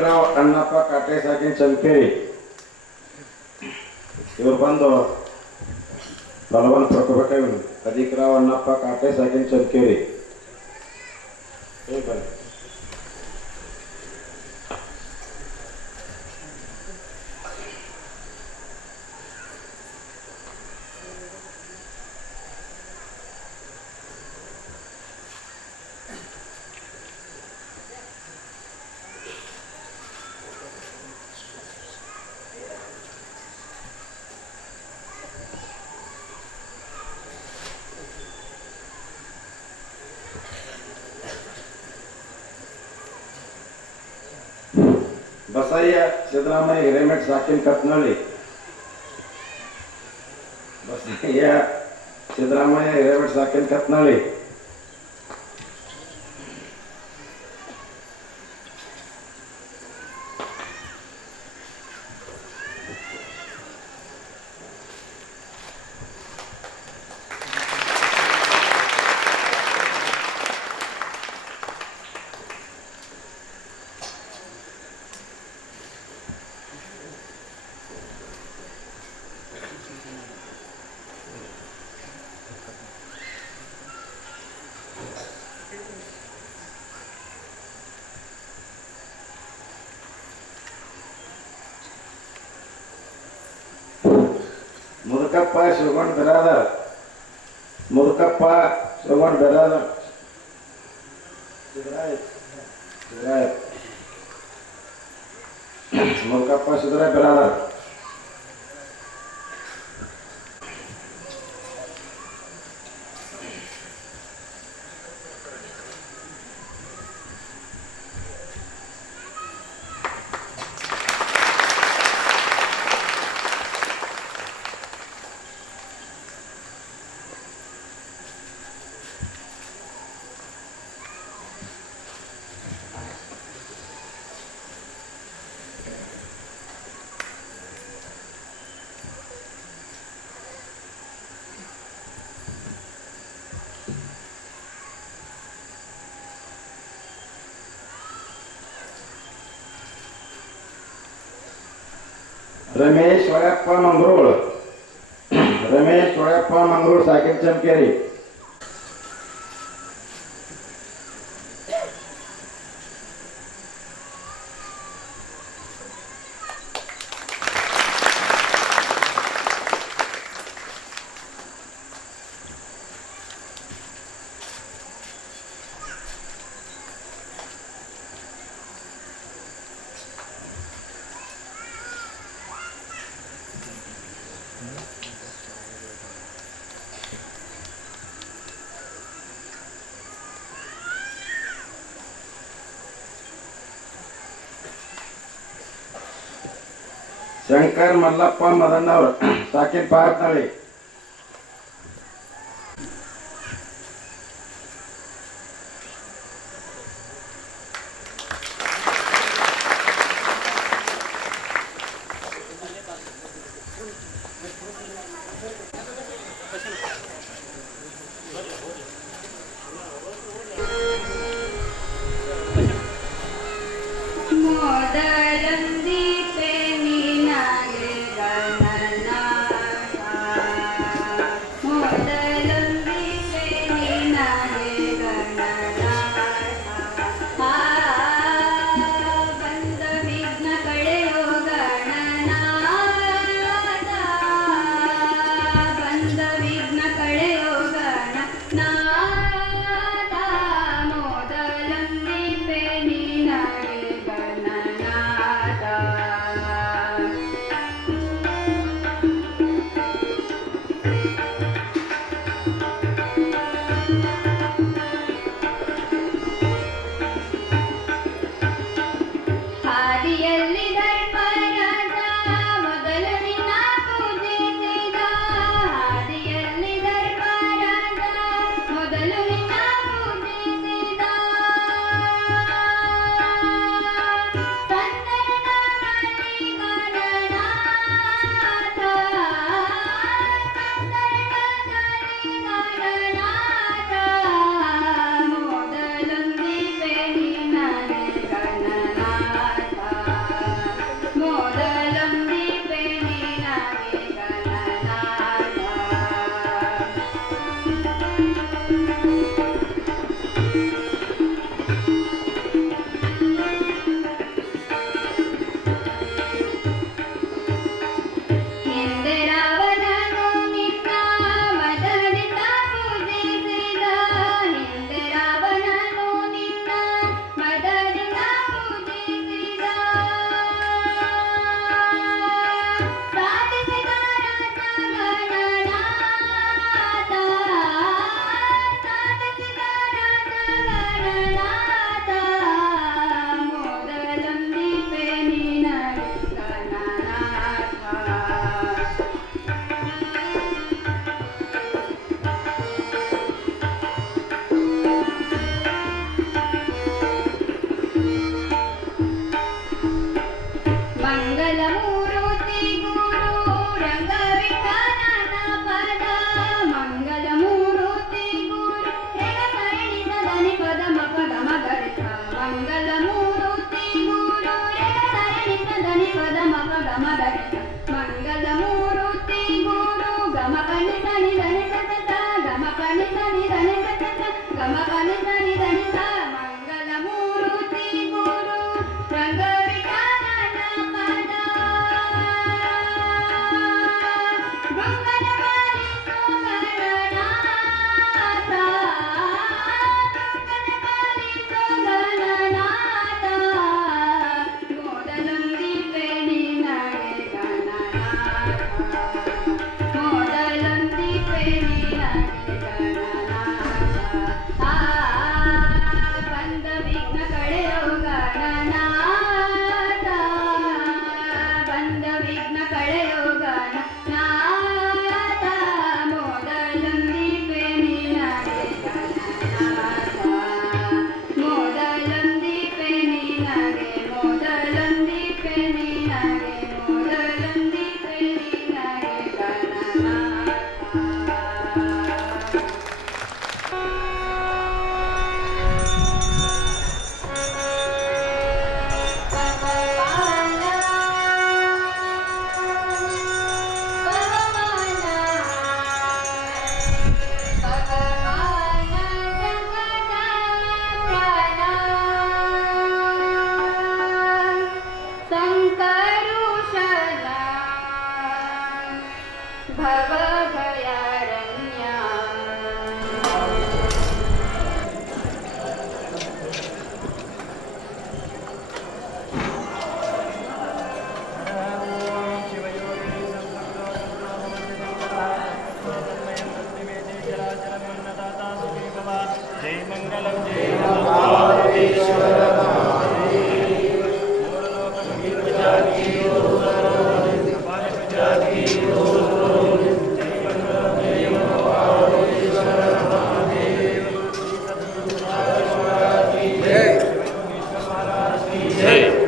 ಪ್ರದೀಕ್ರಾವ್ ಅಣ್ಣಪ್ಪ ಕಾಟೆ ಸಾಕಿನ ಚಂಪೇರಿ ಇವ್ರು ಬಂದು ಬಲವನ್ ಪಡ್ಕೋಬೇಕಾಗಿ ಪ್ರದೀಕ್ರಾವ್ ಅಣ್ಣಪ್ಪ ಕಾಟೆ ಸಾಕಿನ ಚಂಕೇರಿ ಸಿದ್ದರಾಮಯ್ಯ ಹಿರೇಮಠ ಸಾಕಿನ ಕತ್ನಳ್ಳಿ ಬಸಯ್ಯ ಸಿದ್ದರಾಮಯ್ಯ ಹಿರೇಮಠ ಸಾಕಿನ ಕತ್ನಳ್ಳಿ ಮುದುಕಪ್ಪ ಶಿವಗೊಂಡ ಬಿರಾದರ್ ಮುದುಕಪ್ಪ ಶಿವಗೊಂಡ ಬಿರಾದರ್ ಸಿದ್ದರಾಯ್ ಸಿದ್ದರಾಯ್ ಮುದುಕಪ್ಪ ಸಿದ್ದರಾಯ್ ಬಿರಾದರ್ रमेश वळप्पा मंगरूळ. रमेश वळप्पा मंगरूळ साकेत चमकेरी. शंकर मल्लप्पा मदनवर साकेत पाहत नळे Hey.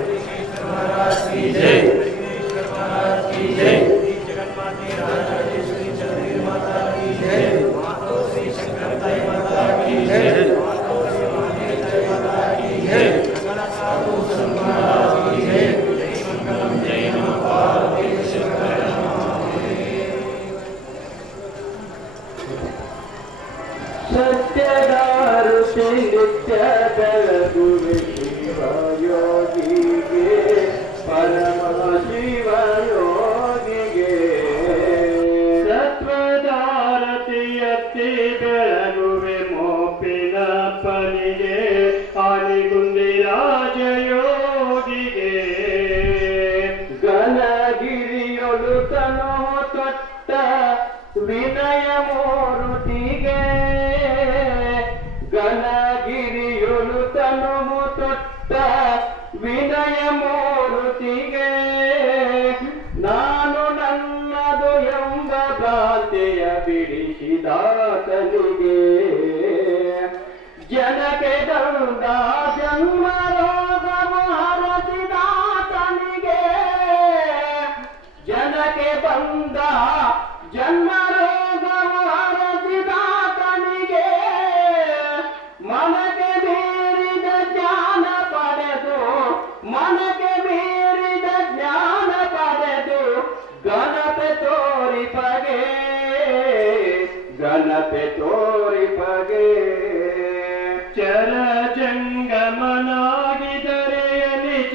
జనకే జనపెదంగా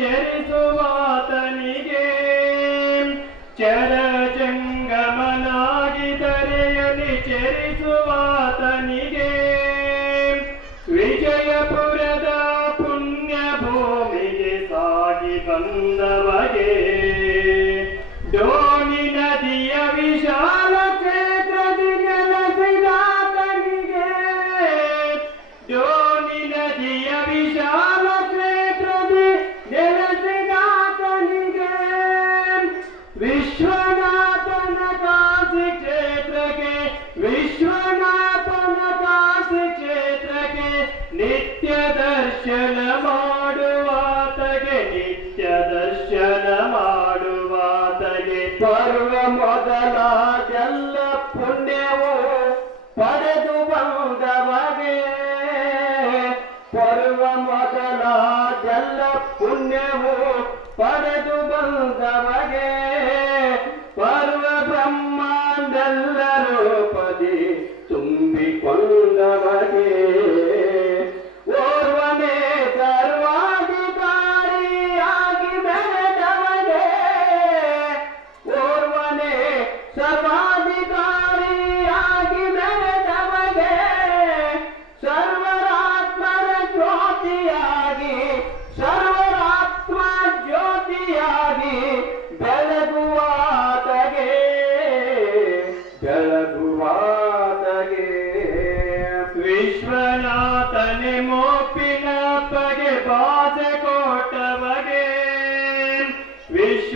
ಚರಿಸುವಾತನಿಗೆ ಚರ Vixe,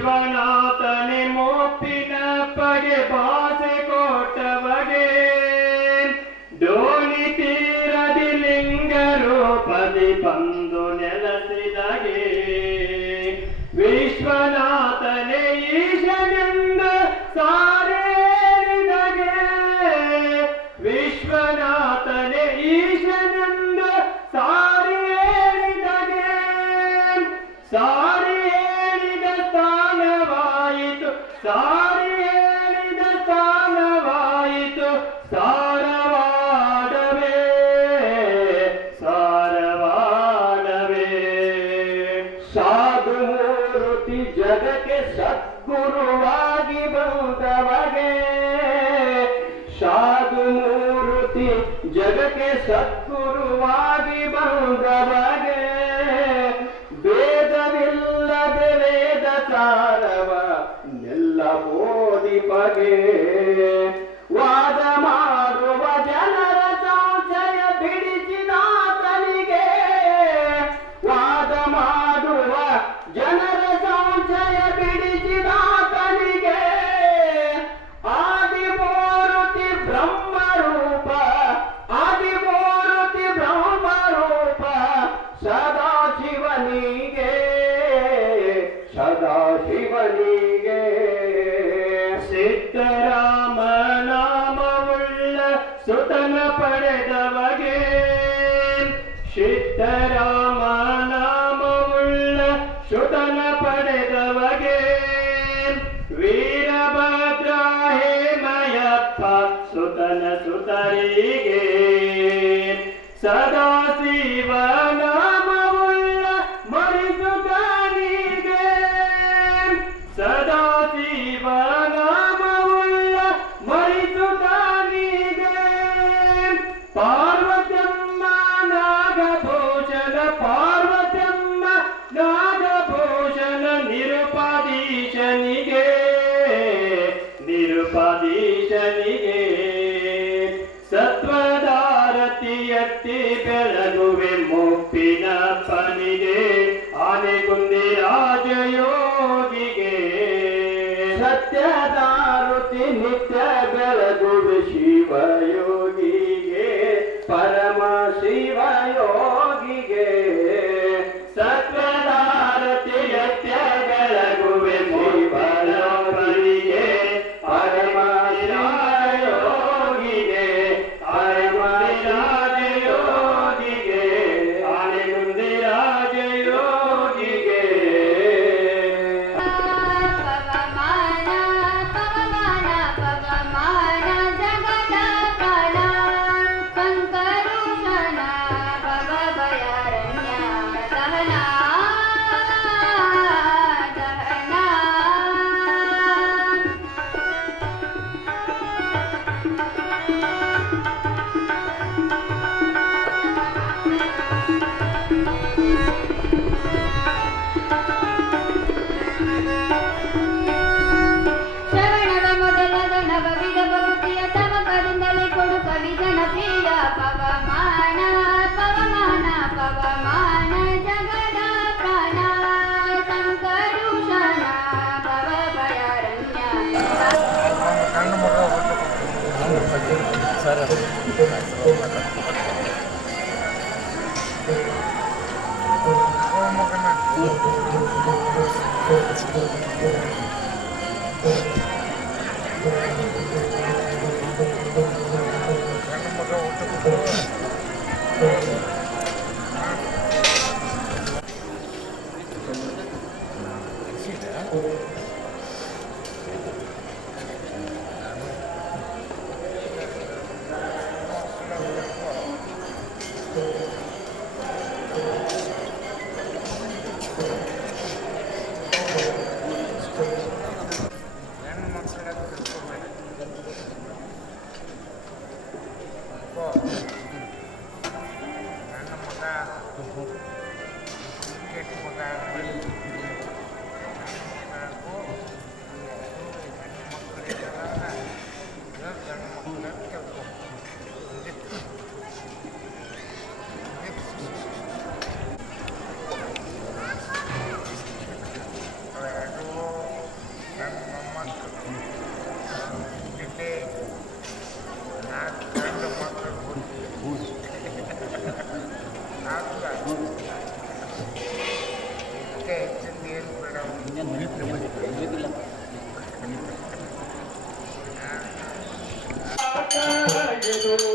Shiva ಸಾಲ Vira! তীরে Oh. Yeah, come on down. సాగేదో